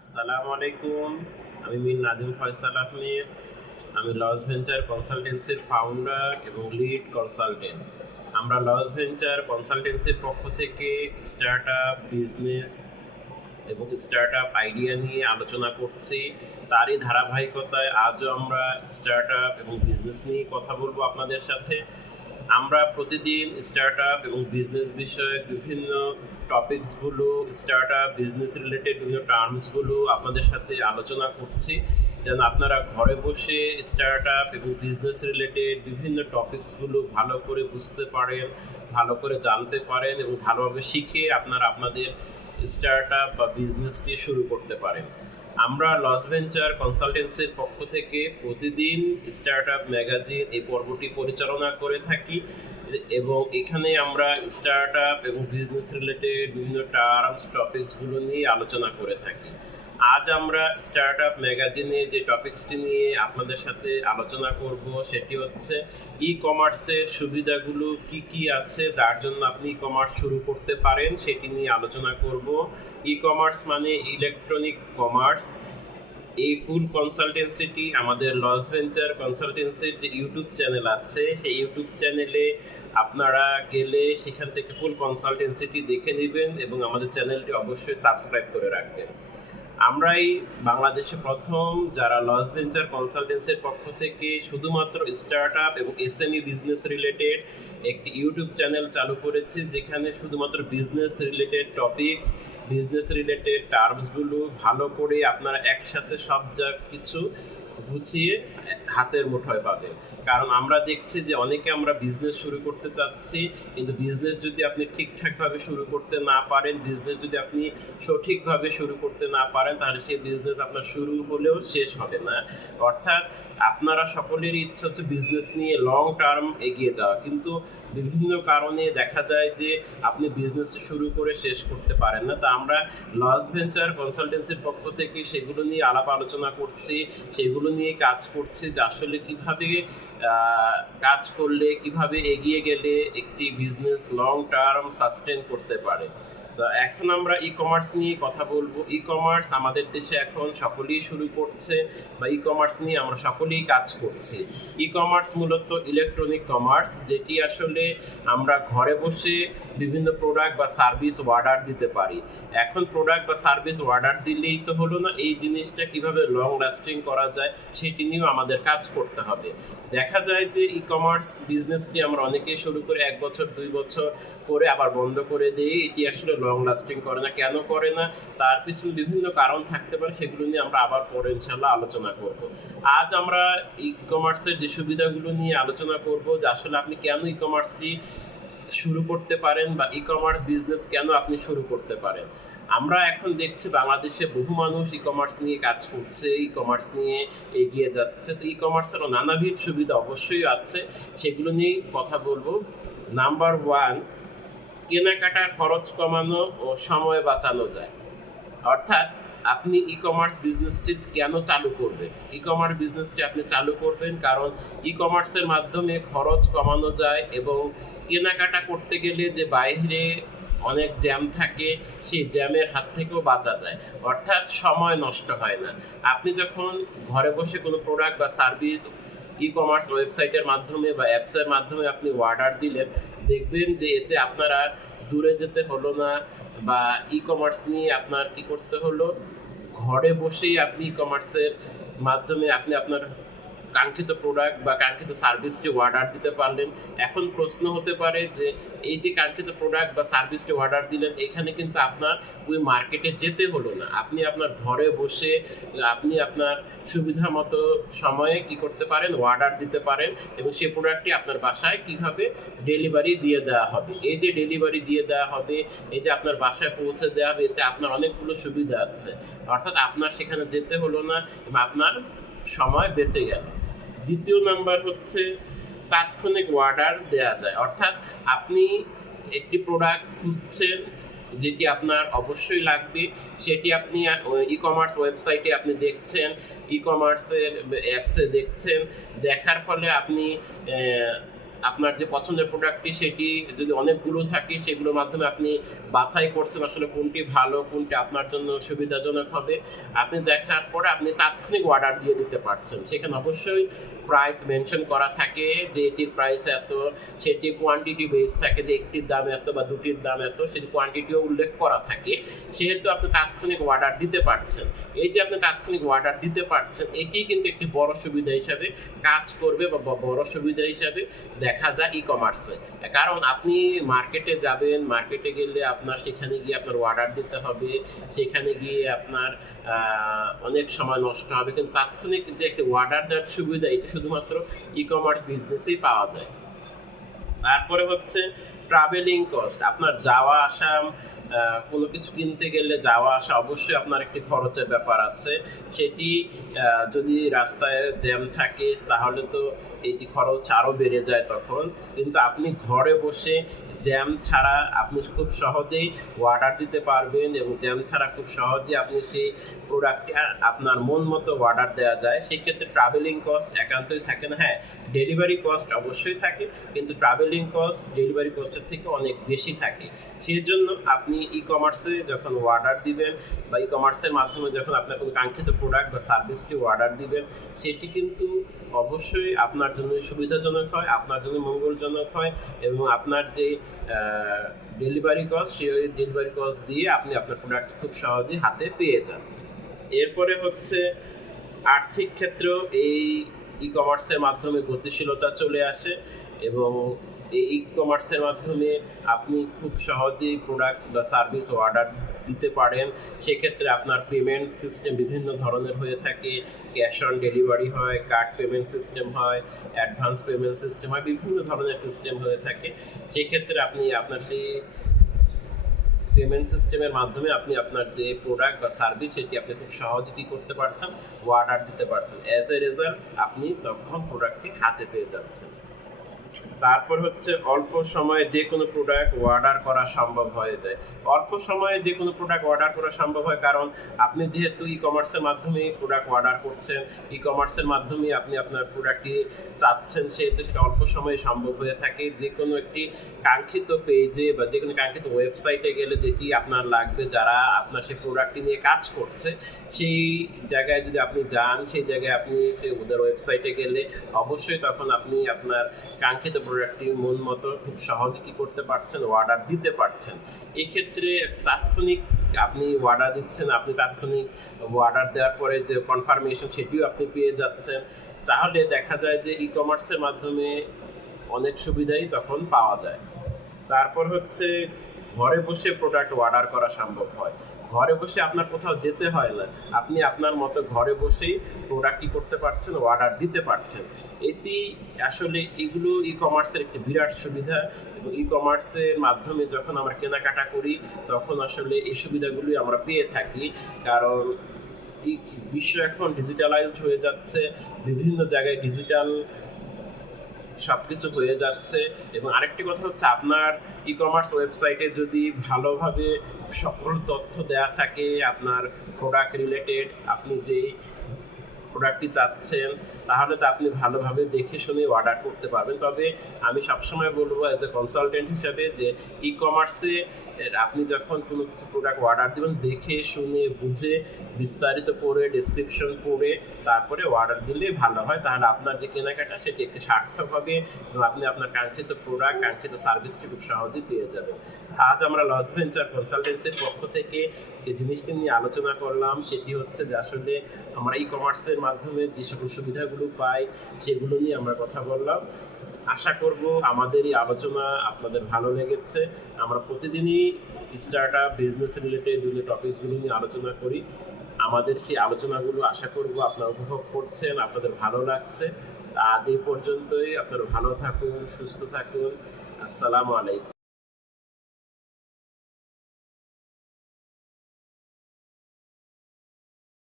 আসসালামু আলাইকুম আমি মীর নাদিম ফয়সাল আহমেদ। আমি লস ভেঞ্চার কনসালটেন্সির ফাউন্ডার এবং লিড কনসালটেন্ট আমরা লস ভেঞ্চার কনসালটেন্সির পক্ষ থেকে স্টার্ট আপ বিজনেস এবং স্টার্ট আপ আইডিয়া নিয়ে আলোচনা করছি। তারই ধারাবাহিকতায় আজও আমরা স্টার্ট আপ এবং বিজনেস নিয়ে কথা বলব আপনাদের সাথে। আমরা প্রতিদিন স্টার্ট আপ এবং বিজনেস বিষয়ে বিভিন্ন টপিকসগুলো স্টার্ট আপ বিজনেস রিলেটেড বিভিন্ন টার্মসগুলো আপনাদের সাথে আলোচনা করছি। যেন আপনারা ঘরে বসে স্টার্ট আপ এবং বিজনেস রিলেটেড বিভিন্ন টপিকসগুলো ভালো করে বুঝতে পারেন, ভালো করে জানতে পারেন এবং ভালোভাবে শিখে আপনারা আপনাদের স্টার্ট আপ বা বিজনেসটি শুরু করতে পারেন। আমরা লস ভেঞ্চার কনসালটেন্সির পক্ষ থেকে প্রতিদিন স্টার্ট আপ ম্যাগাজিন এই পর্বটি পরিচালনা করে থাকি। এবং এখানে আমরা স্টার্ট আপ এবং বিজনেস রিলেটেড বিভিন্ন টার্মস টপিকসগুলো নিয়ে আলোচনা করে থাকি। আজ আমরা স্টার্ট আপ ম্যাগাজিনে যে টপিকসটি নিয়ে আপনাদের সাথে আলোচনা করব, সেটি হচ্ছে ই কমার্সের সুবিধাগুলো কি কি আছে, যার জন্য আপনি ই কমার্স শুরু করতে পারেন, সেটি নিয়ে আলোচনা করব। ই কমার্স মানে ইলেকট্রনিক কমার্স এই ফুল কনসালটেন্সিটি আমাদের লস ভেঞ্চার কনসালটেন্সির যে ইউটিউব চ্যানেল আছে, সেই ইউটিউব চ্যানেলে আপনারা গেলে সেখান থেকে ফুল কনসালটেন্সিটি দেখে নেবেন এবং আমাদের চ্যানেলটি অবশ্যই সাবস্ক্রাইব করে রাখবেন। আমরাই বাংলাদেশে প্রথম যারা লস ভেঞ্চার কনসালটেন্সির পক্ষ থেকে শুধুমাত্র স্টার্ট আপ এবং S M E business related একটি ইউটিউব চ্যানেল চালু করেছি, যেখানে শুধুমাত্র business related topics, business related টার্মসগুলো ভালো করে আপনারা একসাথে সব যা কিছু গুছিয়ে হাতের মুঠোয় পাবেন কারণ আমরা দেখছি যে অনেকে আমরা বিজনেস শুরু করতে চাচ্ছি, কিন্তু বিজনেস যদি আপনি ঠিকঠাকভাবে শুরু করতে না পারেন বিজনেস যদি আপনি সঠিকভাবে শুরু করতে না পারেন, তাহলে সেই বিজনেস আপনার শুরু হলেও শেষ হবে না। অর্থাৎ আপনারা সকলেরই ইচ্ছা হচ্ছে বিজনেস নিয়ে লং টার্ম এগিয়ে যাওয়া। কিন্তু বিভিন্ন কারণে দেখা যায় যে আপনি বিজনেস শুরু করে শেষ করতে পারেন না। তা আমরা লস ভেঞ্চার কনসালটেন্সির পক্ষ থেকে সেগুলো নিয়ে আলাপ আলোচনা করছি, সেগুলো নিয়ে কাজ করছি যে আসলে কীভাবে কাজ করলে, কীভাবে এগিয়ে গেলে একটি বিজনেস লং টার্ম সাস্টেন করতে পারে। এখন আমরা ই কমার্স নিয়ে কথা বলব। ই কমার্স আমাদের দেশে এখন সকলেই শুরু করছে বা ই কমার্স নিয়ে আমরা সকলেই কাজ করছি। ই কমার্স মূলত ইলেকট্রনিক কমার্স যেটি আসলে আমরা ঘরে বসে বিভিন্ন প্রোডাক্ট বা সার্ভিস অর্ডার দিতে পারি। এখন প্রোডাক্ট বা সার্ভিস অর্ডার দিলেই তো হলো না, এই জিনিসটা কীভাবে লং লাস্টিং করা যায় সেটি নিয়েও আমাদের কাজ করতে হবে। দেখা যায় যে ই কমার্স বিজনেসটি আমরা অনেকেই শুরু করে এক বছর, দুই বছর করে আবার বন্ধ করে দিই, এটি আসলে লং লাস্টিং করে না, কেন করে না, তার পিছনে বিভিন্ন কারণ থাকতে পারে, সেগুলো নিয়ে আমরা আবার পরে ইনশাল্লাহ আলোচনা করব। আজ আমরা ই কমার্সের যে সুবিধাগুলো নিয়ে আলোচনা করব, যে আসলে আপনি কেন ই কমার্সটি শুরু করতে পারেন বা ই কমার্স বিজনেস কেন আপনি শুরু করতে পারেন? আমরা এখন দেখছি বাংলাদেশে বহু মানুষ ই কমার্স নিয়ে কাজ করছে ই কমার্স নিয়ে এগিয়ে যাচ্ছে। তো ই কমার্সেরও নানাবিধ সুবিধা অবশ্যই আছে, সেগুলো নিয়েই কথা বলব। নাম্বার ওয়ান কেনাকাটার খরচ কমানো ও সময় বাঁচানো যায়। অর্থাৎ আপনি ই কমার্স বিজনেসটি কেন চালু করবেন? ই কমার্স বিজনেসটি আপনি চালু করবেন কারণ ই কমার্সের মাধ্যমে খরচ কমানো যায় এবং কেনাকাটা করতে গেলে যে বাইরে অনেক জ্যাম থাকে, সেই জ্যামের হাত থেকেও বাঁচা যায়। অর্থাৎ সময় নষ্ট হয় না। আপনি যখন ঘরে বসে কোনো প্রোডাক্ট বা সার্ভিস ই কমার্স ওয়েবসাইটের মাধ্যমে বা অ্যাপসের মাধ্যমে আপনি অর্ডার দিলেন, দেখবেন যে এতে আপনার আর দূরে যেতে হলো না বা ই কমার্স নিয়ে আপনার কি করতে হলো? ঘরে বসেই আপনি ই কমার্সের মাধ্যমে আপনি আপনার কাঙ্ক্ষিত প্রোডাক্ট বা কাঙ্ক্ষিত সার্ভিসটি অর্ডার দিতে পারলেন, এখন প্রশ্ন হতে পারে যে এই যে কাঙ্ক্ষিত প্রোডাক্ট বা সার্ভিসটি অর্ডার দিলেন, এখানে কিন্তু আপনার ওই মার্কেটে যেতে হলো না। আপনি আপনার ঘরে বসে, আপনি আপনার সুবিধা মতো সময়ে কি করতে পারেন অর্ডার দিতে পারেন এবং সেই প্রোডাক্টটি আপনার বাসায় কীভাবে ডেলিভারি দিয়ে দেওয়া হবে। এই যে ডেলিভারি দিয়ে দেওয়া হবে, এই যে আপনার বাসায় পৌঁছে দেওয়া হবে, এতে আপনার অনেকগুলো সুবিধা আছে। অর্থাৎ আপনার সেখানে যেতে হলো না এবং আপনার সময় বেঁচে গেল। দ্বিতীয় নাম্বার হচ্ছে তাৎক্ষণিক অর্ডার দেওয়া যায়। অর্থাৎ আপনি একটি প্রোডাক্ট খুঁজছেন, যেটি আপনার অবশ্যই লাগবে, সেটি আপনি ই কমার্স ওয়েবসাইটে আপনি দেখছেন ই কমার্সের অ্যাপসে দেখছেন। দেখার ফলে আপনি আপনার যে পছন্দের প্রোডাক্টটি সেটি যদি অনেকগুলো থাকে, সেগুলোর মাধ্যমে আপনি বাছাই করছেন, আসলে কোনটি ভালো, কোনটি আপনার জন্য সুবিধাজনক হবে, আপনি দেখার পরে আপনি তাৎক্ষণিক অর্ডার দিয়ে দিতে পারছেন। সেখানে অবশ্যই প্রাইস মেনশন করা থাকে, যে এটির প্রাইস এত, সেটি কোয়ান্টিটি বেস থাকে, যে একটির দাম এত বা দুটির দাম এত, সেটি কোয়ান্টিটিও উল্লেখ করা থাকে। সেহেতু আপনি তাৎক্ষণিক অর্ডার দিতে পারছেন। এই যে আপনি তাৎক্ষণিক অর্ডার দিতে পারছেন এটি কিন্তু একটি বড় সুবিধা হিসাবে কাজ করবে বা বড় সুবিধা হিসাবে দেখা যায় ই কমার্সে কারণ আপনি মার্কেটে যাবেন মার্কেটে গেলে আপনার সেখানে গিয়ে আপনার অর্ডার দিতে হবে, সেখানে গিয়ে আপনার অনেক সময় নষ্ট হবে। কিন্তু তাৎক্ষণিক যে একটা অর্ডার দেওয়ার সুবিধা, এটা শুধুমাত্র ই কমার্স বিজনেসেই পাওয়া যায়। তারপরে হচ্ছে ট্রাভেলিং কস্ট আপনার যাওয়া আসা কোনো কিছু কিনতে গেলে যাওয়া আসা অবশ্যই আপনার একটি খরচের ব্যাপার আছে। সেটি যদি রাস্তায় জ্যাম থাকে, তাহলে তো এটি খরচ আরও বেড়ে যায় তখন। কিন্তু আপনি ঘরে বসে জ্যাম ছাড়া আপনি খুব সহজেই অর্ডার দিতে পারবেন এবং জ্যাম ছাড়া খুব সহজেই আপনি সেই প্রোডাক্টটি আপনার মন মতো অর্ডার দেওয়া যায়। সেক্ষেত্রে ট্রাভেলিং কস্ট একান্তই থাকে না। হ্যাঁ ডেলিভারি কস্ট অবশ্যই থাকে, কিন্তু ট্রাভেলিং কস্ট ডেলিভারি কস্টের থেকে অনেক বেশি থাকে। সেই জন্য আপনি ই কমার্সে যখন অর্ডার দিবেন বা ই কমার্সের মাধ্যমে যখন আপনার কোনো কাঙ্ক্ষিত প্রোডাক্ট বা সার্ভিসটি অর্ডার দিবেন, সেটি কিন্তু অবশ্যই আপনার জন্য সুবিধাজনক হয়, আপনার জন্য মঙ্গলজনক হয় এবং আপনার যে ডেলিভারি কস্ট সেই ডেলিভারি কস্ট দিয়ে আপনি আপনার প্রোডাক্ট খুব সহজেই হাতে পেয়ে যান। এরপরে হচ্ছে আর্থিক ক্ষেত্রেও এই ই কমার্সের মাধ্যমে গতিশীলতা চলে আসে এবং এই ই কমার্সের মাধ্যমে আপনি খুব সহজেই প্রোডাক্টস বা সার্ভিস অর্ডার দিতে পারেন। সেক্ষেত্রে আপনার পেমেন্ট সিস্টেম বিভিন্ন ধরনের হয়ে থাকে। ক্যাশ অন ডেলিভারি হয় কার্ড পেমেন্ট সিস্টেম হয় অ্যাডভান্স পেমেন্ট সিস্টেম হয়, বিভিন্ন ধরনের সিস্টেম হয়ে থাকে। সেক্ষেত্রে আপনি আপনার সেই পেমেন্ট সিস্টেমের মাধ্যমে আপনি আপনার যে প্রোডাক্ট বা সার্ভিস সেটি আপনি খুব সহজে কি করতে পারছেন? অর্ডার দিতে পারছেন। অ্যাজ এ রেজাল্ট আপনি তখন প্রোডাক্টটি হাতে পেয়ে যাচ্ছেন। তারপর হচ্ছে অল্প সময়ে যে কোনো প্রোডাক্ট অর্ডার করা সম্ভব হয়ে যায়। অল্প সময়ে যে কোনো প্রোডাক্ট অর্ডার করা সম্ভব হয় কারণ আপনি যেহেতু ই কমার্সের মাধ্যমে প্রোডাক্ট অর্ডার করছেন ই কমার্সের মাধ্যমে আপনি আপনার প্রোডাক্টটি চাচ্ছেন, সেহেতু সেটা অল্প সময়ে সম্ভব হয়ে থাকে। যে কোনো একটি কাঙ্ক্ষিত পেজে বা যে কোনো কাঙ্ক্ষিত ওয়েবসাইটে গেলে যেটি আপনার লাগবে, যারা আপনার সেই প্রোডাক্টটি নিয়ে কাজ করছে, সেই জায়গায় যদি আপনি যান, সেই জায়গায় আপনি সেই ওদের ওয়েবসাইটে গেলে অবশ্যই তখন আপনি আপনার কাঙ্ক্ষিত প্রোডাক্টটি মন মতো খুব সহজে কি করতে পারছেন অর্ডার দিতে পারছেন। এক্ষেত্রে তাৎক্ষণিক আপনি অর্ডার দিচ্ছেন, আপনি তাৎক্ষণিক অর্ডার দেওয়ার পরে যে কনফার্মেশন সেটিও আপনি পেয়ে যাচ্ছেন। তাহলে দেখা যায় যে ই কমার্সের মাধ্যমে অনেক সুবিধাই তখন পাওয়া যায়। তারপর হচ্ছে ঘরে বসে প্রোডাক্ট অর্ডার করা সম্ভব হয়। ঘরে বসে আপনার কোথাও যেতে হয় না। আপনি আপনার মতো ঘরে বসেই প্রোডাক্ট কি করতে পারছেন অর্ডার দিতে পারছেন। এটি আসলে এগুলো ই কমার্সের একটি বিরাট সুবিধা এবং ই কমার্সের মাধ্যমে যখন আমরা কেনাকাটা করি, তখন আসলে এই সুবিধাগুলি আমরা পেয়ে থাকি। কারণ বিশ্ব এখন ডিজিটালাইজড হয়ে যাচ্ছে, বিভিন্ন জায়গায় ডিজিটাল সবকিছু হয়ে যাচ্ছে। এবং আরেকটি কথা হচ্ছে আপনার ই কমার্স ওয়েবসাইটে যদি ভালোভাবে সকল তথ্য দেয়া থাকে, আপনার প্রোডাক্ট রিলেটেড আপনি যেই প্রোডাক্টটি চাচ্ছেন, তাহলে তো আপনি ভালোভাবে দেখে শুনে অর্ডার করতে পারবেন। তবে আমি সবসময় বলব অ্যাজ এ কনসালটেন্ট হিসাবে যে ই কমার্সে আপনি যখন কোনো কিছু প্রোডাক্ট অর্ডার দেবেন, দেখে শুনে বুঝে বিস্তারিত পড়ে ডিসক্রিপশন পড়ে তারপরে অর্ডার দিলে ভালো হয়। তাহলে আপনার যে কেনাকাটা, সেটি একটি সার্থক হবে এবং আপনি আপনার কাঙ্ক্ষিত প্রোডাক্ট কাঙ্ক্ষিত সার্ভিসটি খুব সহজেই পেয়ে যাবেন। আজ আমরা লস ভেঞ্চার কনসালটেন্সির পক্ষ থেকে যে জিনিসটি নিয়ে আলোচনা করলাম, সেটি হচ্ছে যে আসলে আমরা ই কমার্সের মাধ্যমে যে সকল সুবিধাগুলো পাই, সেগুলো নিয়ে আমরা কথা বললাম। আশা করব আমাদের এই আলোচনা আপনাদের ভালো লেগেছে। আমরা প্রতিদিনই স্টার্ট আপ বিজনেস রিলেটেড বিভিন্ন টপিকসগুলো নিয়ে আলোচনা করি। আমাদের সেই আলোচনাগুলো আশা করব আপনারা উপভোগ করছেন, আপনাদের ভালো লাগছে। আজ এই পর্যন্তই, আপনারা ভালো থাকুন, সুস্থ থাকুন। আসসালামু আলাইকুম।